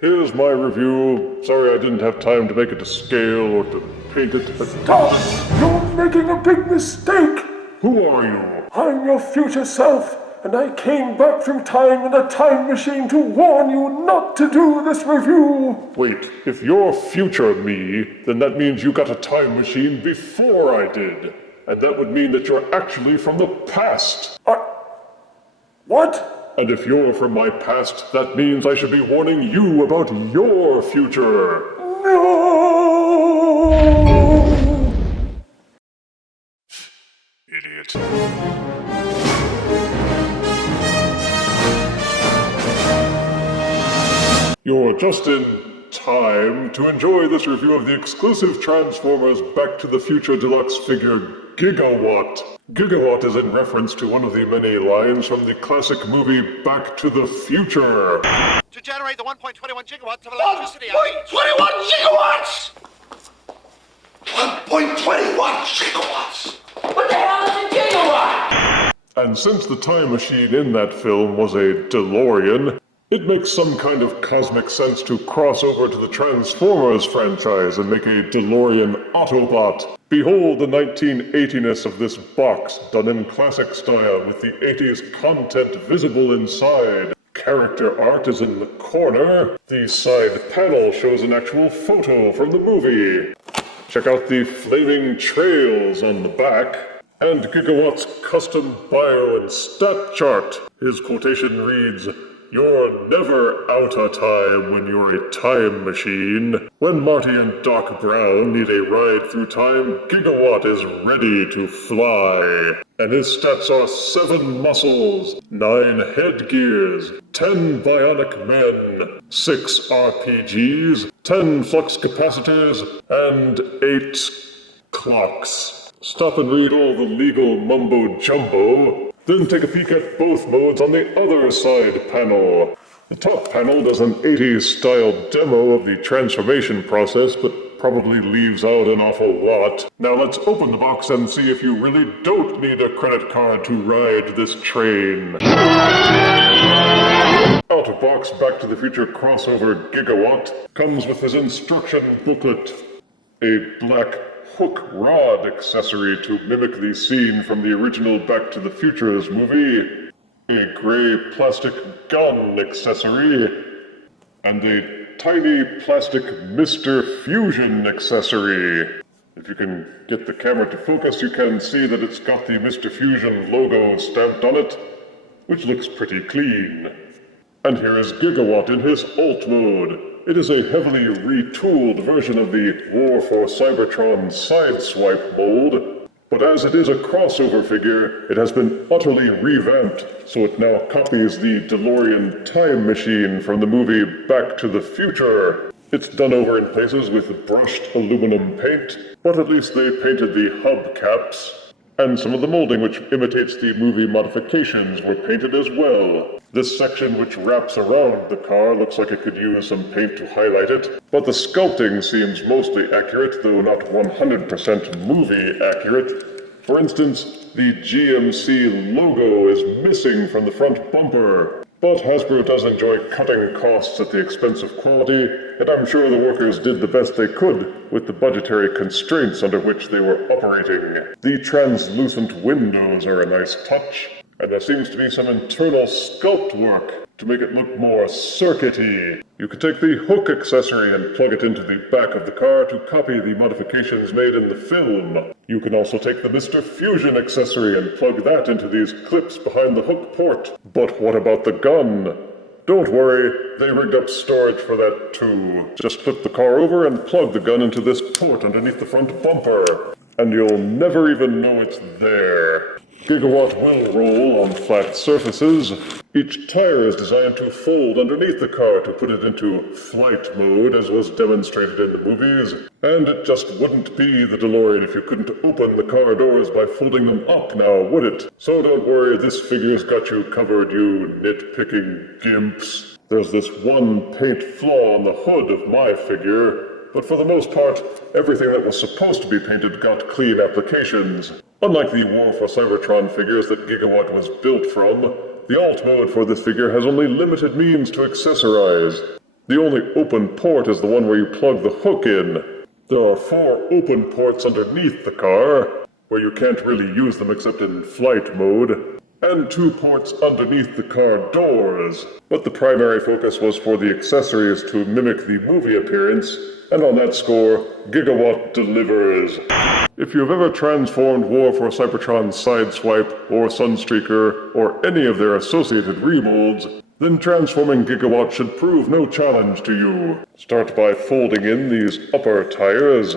Here's my review. Sorry I didn't have time to make it to scale or to paint it, but... Stop! You're making a big mistake! Who are you? I'm your future self, and I came back from time in a time machine to warn you not to do this review! Wait, if you're future me, then that means you got a time machine before I did. And that would mean that you're actually from the past. What? And if you're from my past, that means I should be warning you about your future. No! Idiot. You're just in time to enjoy this review of the exclusive Transformers Back to the Future Deluxe figure Gigawatt. Gigawatt is in reference to one of the many lines from the classic movie Back to the Future. To generate the 1.21 gigawatts of electricity. 1.21 gigawatts! 1.21 gigawatts! What the hell is a gigawatt? And since the time machine in that film was a Delorean, it makes some kind of cosmic sense to cross over to the Transformers franchise and make a Delorean Autobot. Behold the 1980ness of this box, done in classic style with the 80s content visible inside. Character art is in the corner. The side panel shows an actual photo from the movie. Check out the flaming trails on the back. And Gigawatt's custom bio and stat chart. His quotation reads, "You're never out of time when you're a time machine. When Marty and Doc Brown need a ride through time, Gigawatt is ready to fly." And his stats are 7 muscles, 9 headgears, 10 bionic men, 6 RPGs, 10 flux capacitors, and 8 clocks. Stop and read all the legal mumbo-jumbo, then take a peek at both modes on the other side panel. The top panel does an 80s-style demo of the transformation process, but probably leaves out an awful lot. Now let's open the box and see if you really don't need a credit card to ride this train. Out of box Back to the Future crossover Gigawatt comes with his instruction booklet, a black hook rod accessory to mimic the scene from the original Back to the Future's movie, a gray plastic gun accessory, and a tiny plastic Mr. Fusion accessory. If you can get the camera to focus, you can see that it's got the Mr. Fusion logo stamped on it, which looks pretty clean. And here is Gigawatt in his alt mode. It is a heavily retooled version of the War for Cybertron Sideswipe mold, but as it is a crossover figure, it has been utterly revamped, so it now copies the DeLorean time machine from the movie Back to the Future. It's done over in places with brushed aluminum paint, but at least they painted the hubcaps, and some of the molding which imitates the movie modifications were painted as well. This section which wraps around the car looks like it could use some paint to highlight it, but the sculpting seems mostly accurate, though not 100% movie accurate. For instance, the GMC logo is missing from the front bumper. But Hasbro does enjoy cutting costs at the expense of quality, and I'm sure the workers did the best they could with the budgetary constraints under which they were operating. The translucent windows are a nice touch, and there seems to be some internal sculpt work to make it look more circuity. You could take the hook accessory and plug it into the back of the car to copy the modifications made in the film. You can also take the Mr. Fusion accessory and plug that into these clips behind the hook port. But what about the gun? Don't worry, they rigged up storage for that too. Just flip the car over and plug the gun into this port underneath the front bumper, and you'll never even know it's there. Gigawatt will roll on flat surfaces. Each tire is designed to fold underneath the car to put it into flight mode, as was demonstrated in the movies. And it just wouldn't be the DeLorean if you couldn't open the car doors by folding them up now, would it? So don't worry, this figure's got you covered, you nitpicking gimps. There's this one paint flaw on the hood of my figure, but for the most part, everything that was supposed to be painted got clean applications. Unlike the War for Cybertron figures that Gigawatt was built from, the alt mode for this figure has only limited means to accessorize. The only open port is the one where you plug the hook in. There are 4 open ports underneath the car, where you can't really use them except in flight mode, and 2 ports underneath the car doors. But the primary focus was for the accessories to mimic the movie appearance, and on that score, Gigawatt delivers. If you've ever transformed War for Cybertron Sideswipe or Sunstreaker or any of their associated remolds, then transforming Gigawatt should prove no challenge to you. Start by folding in these upper tires.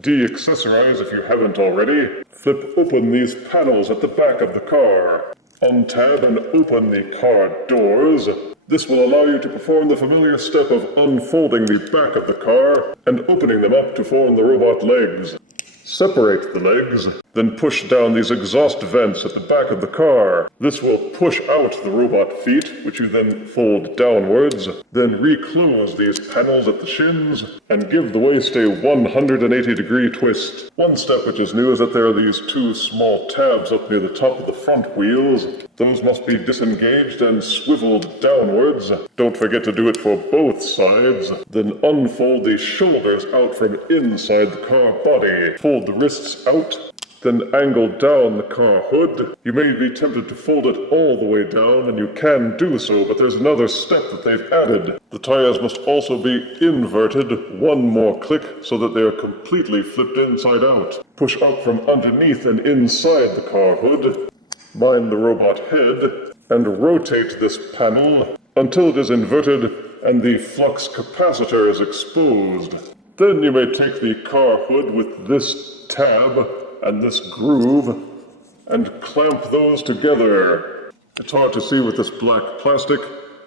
De-accessorize if you haven't already. Flip open these panels at the back of the car. Untab and open the car doors. This will allow you to perform the familiar step of unfolding the back of the car and opening them up to form the robot legs. Separate the legs, then push down these exhaust vents at the back of the car. This will push out the robot feet, which you then fold downwards, then reclose these panels at the shins, and give the waist a 180-degree twist. One step which is new is that there are these 2 small tabs up near the top of the front wheels. Those must be disengaged and swiveled downwards. Don't forget to do it for both sides. Then unfold the shoulders out from inside the car body. Fold the wrists out, then angle down the car hood. You may be tempted to fold it all the way down, and you can do so, but there's another step that they've added. The tires must also be inverted 1 more click so that they are completely flipped inside out. Push up from underneath and inside the car hood. Mine the robot head, and rotate this panel until it is inverted and the flux capacitor is exposed. Then you may take the car hood with this tab and this groove and clamp those together. It's hard to see with this black plastic,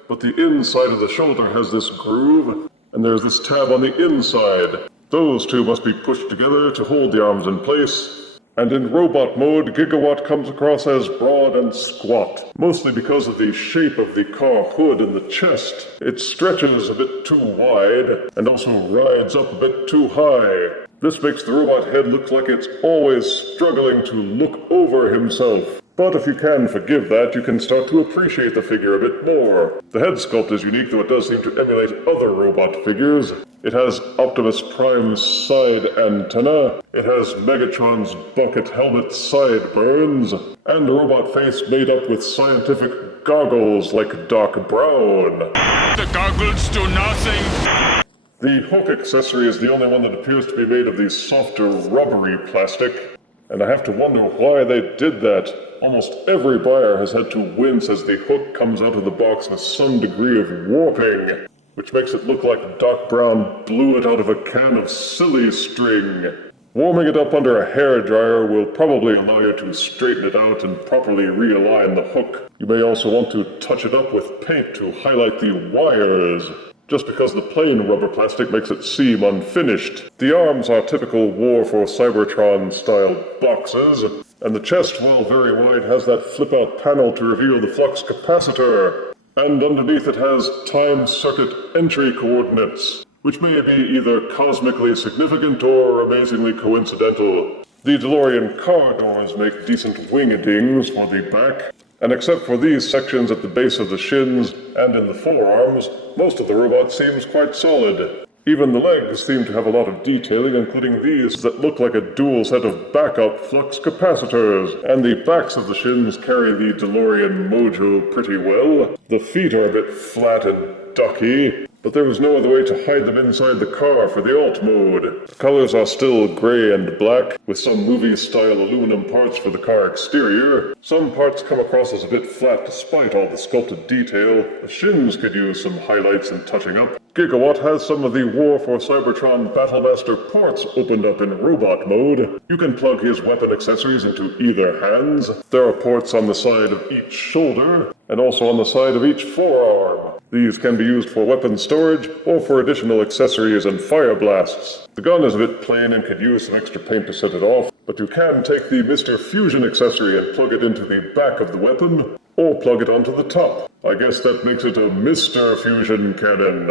but the inside of the shoulder has this groove, and there's this tab on the inside. Those 2 must be pushed together to hold the arms in place. And in robot mode, Gigawatt comes across as broad and squat, mostly because of the shape of the car hood and the chest. It stretches a bit too wide, and also rides up a bit too high. This makes the robot head look like it's always struggling to look over himself. But if you can forgive that, you can start to appreciate the figure a bit more. The head sculpt is unique, though it does seem to emulate other robot figures. It has Optimus Prime's side antenna, it has Megatron's bucket helmet sideburns, and a robot face made up with scientific goggles like Doc Brown. The goggles do nothing. The hook accessory is the only one that appears to be made of the softer, rubbery plastic, and I have to wonder why they did that. Almost every buyer has had to wince as the hook comes out of the box with some degree of warping, which makes it look like Doc Brown blew it out of a can of silly string. Warming it up under a hairdryer will probably allow you to straighten it out and properly realign the hook. You may also want to touch it up with paint to highlight the wires, just because the plain rubber plastic makes it seem unfinished. The arms are typical War for Cybertron-style boxes, and the chest, while very wide, has that flip-out panel to reveal the flux capacitor. And underneath it has time circuit entry coordinates, which may be either cosmically significant or amazingly coincidental. The Delorean car doors make decent wing-a-dings for the back, and except for these sections at the base of the shins and in the forearms, most of the robot seems quite solid. Even the legs seem to have a lot of detailing, including these that look like a dual set of backup flux capacitors, and the backs of the shins carry the Delorean mojo pretty well. The feet are a bit flat and ducky, but there was no other way to hide them inside the car for the alt mode. The colors are still gray and black, with some movie-style aluminum parts for the car exterior. Some parts come across as a bit flat despite all the sculpted detail. The shins could use some highlights and touching up. Gigawatt has some of the War for Cybertron Battlemaster ports opened up in robot mode. You can plug his weapon accessories into either hands. There are ports on the side of each shoulder, and also on the side of each forearm. These can be used for weapon storage or for additional accessories and fire blasts. The gun is a bit plain and could use some extra paint to set it off, but you can take the Mr. Fusion accessory and plug it into the back of the weapon, or plug it onto the top. I guess that makes it a Mr. Fusion cannon.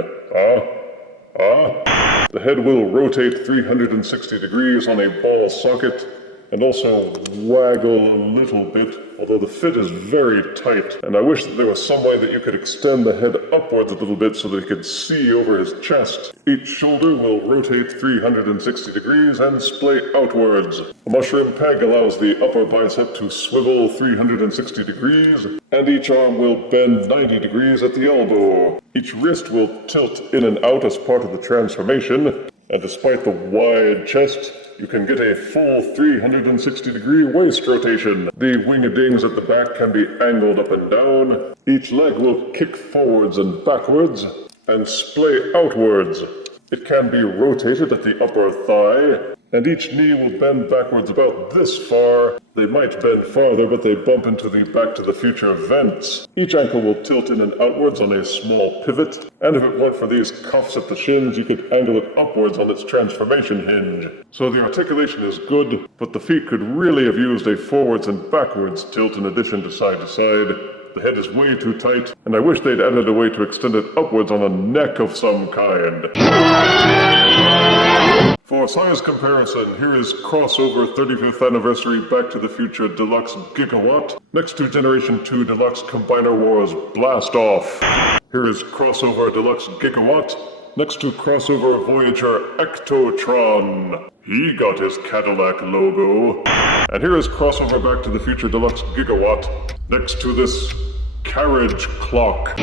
The head will rotate 360 degrees on a ball socket, and also waggle a little bit, although the fit is very tight, and I wish that there was some way that you could extend the head upwards a little bit so that you could see over his chest. Each shoulder will rotate 360 degrees and splay outwards. The mushroom peg allows the upper bicep to swivel 360 degrees, and each arm will bend 90 degrees at the elbow. Each wrist will tilt in and out as part of the transformation, and despite the wide chest, you can get a full 360-degree waist rotation. The wing-a-dings at the back can be angled up and down. Each leg will kick forwards and backwards and splay outwards. It can be rotated at the upper thigh, and each knee will bend backwards about this far. They might bend farther, but they bump into the Back to the Future vents. Each ankle will tilt in and outwards on a small pivot, and if it weren't for these cuffs at the shins, you could angle it upwards on its transformation hinge. So the articulation is good, but the feet could really have used a forwards and backwards tilt in addition to side to side. The head is way too tight, and I wish they'd added a way to extend it upwards on a neck of some kind. For size comparison, here is crossover 35th anniversary Back to the Future Deluxe Gigawatt next to Generation 2 Deluxe Combiner Wars Blast Off. Here is crossover Deluxe Gigawatt next to crossover Voyager Ectotron. He got his Cadillac logo. And here is crossover Back to the Future Deluxe Gigawatt next to this carriage clock.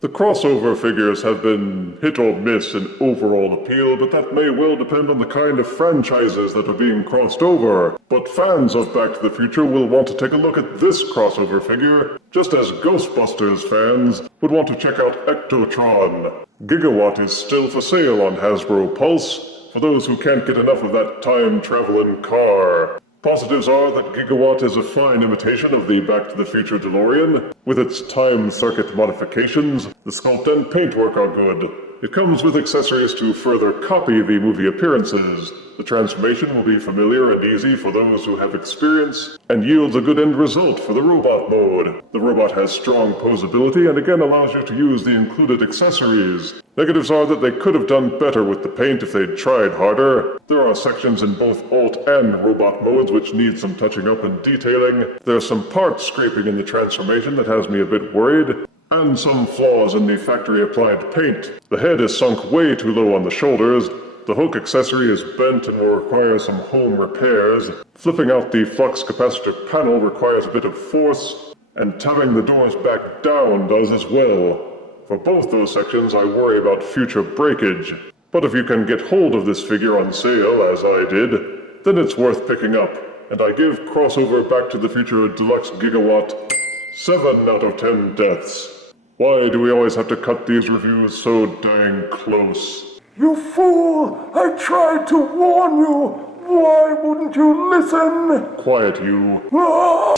The crossover figures have been hit or miss in overall appeal, but that may well depend on the kind of franchises that are being crossed over. But fans of Back to the Future will want to take a look at this crossover figure, just as Ghostbusters fans would want to check out Ectotron. Gigawatt is still for sale on Hasbro Pulse, for those who can't get enough of that time-traveling car. Positives are that Gigawatt is a fine imitation of the Back to the Future Delorean. With its time circuit modifications, the sculpt and paintwork are good. It comes with accessories to further copy the movie appearances. The transformation will be familiar and easy for those who have experience, and yields a good end result for the robot mode. The robot has strong posability and again allows you to use the included accessories. Negatives are that they could have done better with the paint if they'd tried harder. There are sections in both Alt and Robot modes which need some touching up and detailing. There's some part scraping in the transformation that has me a bit worried, and some flaws in the factory-applied paint. The head is sunk way too low on the shoulders. The hook accessory is bent and will require some home repairs. Flipping out the Flux capacitor panel requires a bit of force, and tabbing the doors back down does as well. For both those sections, I worry about future breakage. But if you can get hold of this figure on sale, as I did, then it's worth picking up. And I give crossover Back to the Future Deluxe Gigawatt 7 out of 10 deaths. Why do we always have to cut these reviews so dang close? You fool! I tried to warn you! Why wouldn't you listen? Quiet, you. Ah!